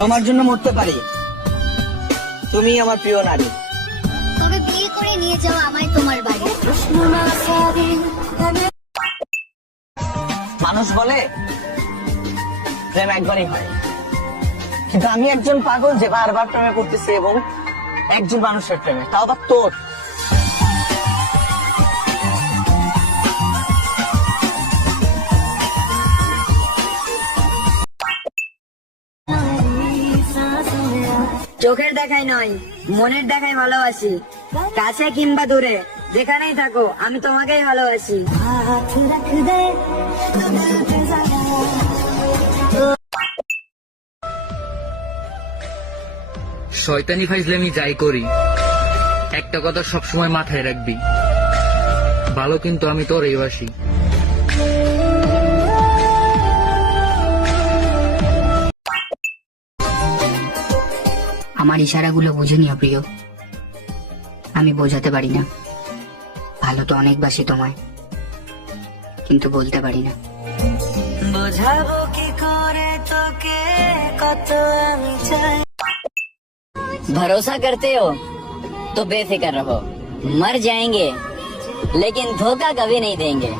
তোমার জন্য মরতে পারি, তুমি আমার প্রিয় নারী। তবে বিয়ে করে নিয়ে যাও আমায় তোমার বাড়ি। মানুষ বলে প্রেম একবারই হয়, কিন্তু আমি একজন পাগল যে বারবার প্রেমে করতেছি, এবং একজন মানুষের প্রেমে, তাও আবার তোর। চোখের দেখাই নয়, মনের দেখাই ভালোবাসি। কাছে কিংবা দূরে যেখানেই থাকো, আমি তোমাকেই ভালোবাসি। শয়তানি ফাইজলামি যাই করি, একটা কথা সবসময় মাথায় রাখবি, ভালো কিন্তু আমি তোরই বাসি। আমার ইশারাগুলো বুঝে নিও প্রিয়, আমি বোঝাতে পারি না। ভালো তো অনেক বাসি তোমায়, কিন্তু বলতে পারি না। বোঝাবো কি করে তোকে কত আমি চাই। भरोसा करते हो तो बेफिक्र रहो, मर जाएंगे लेकिन धोखा कभी नहीं देंगे।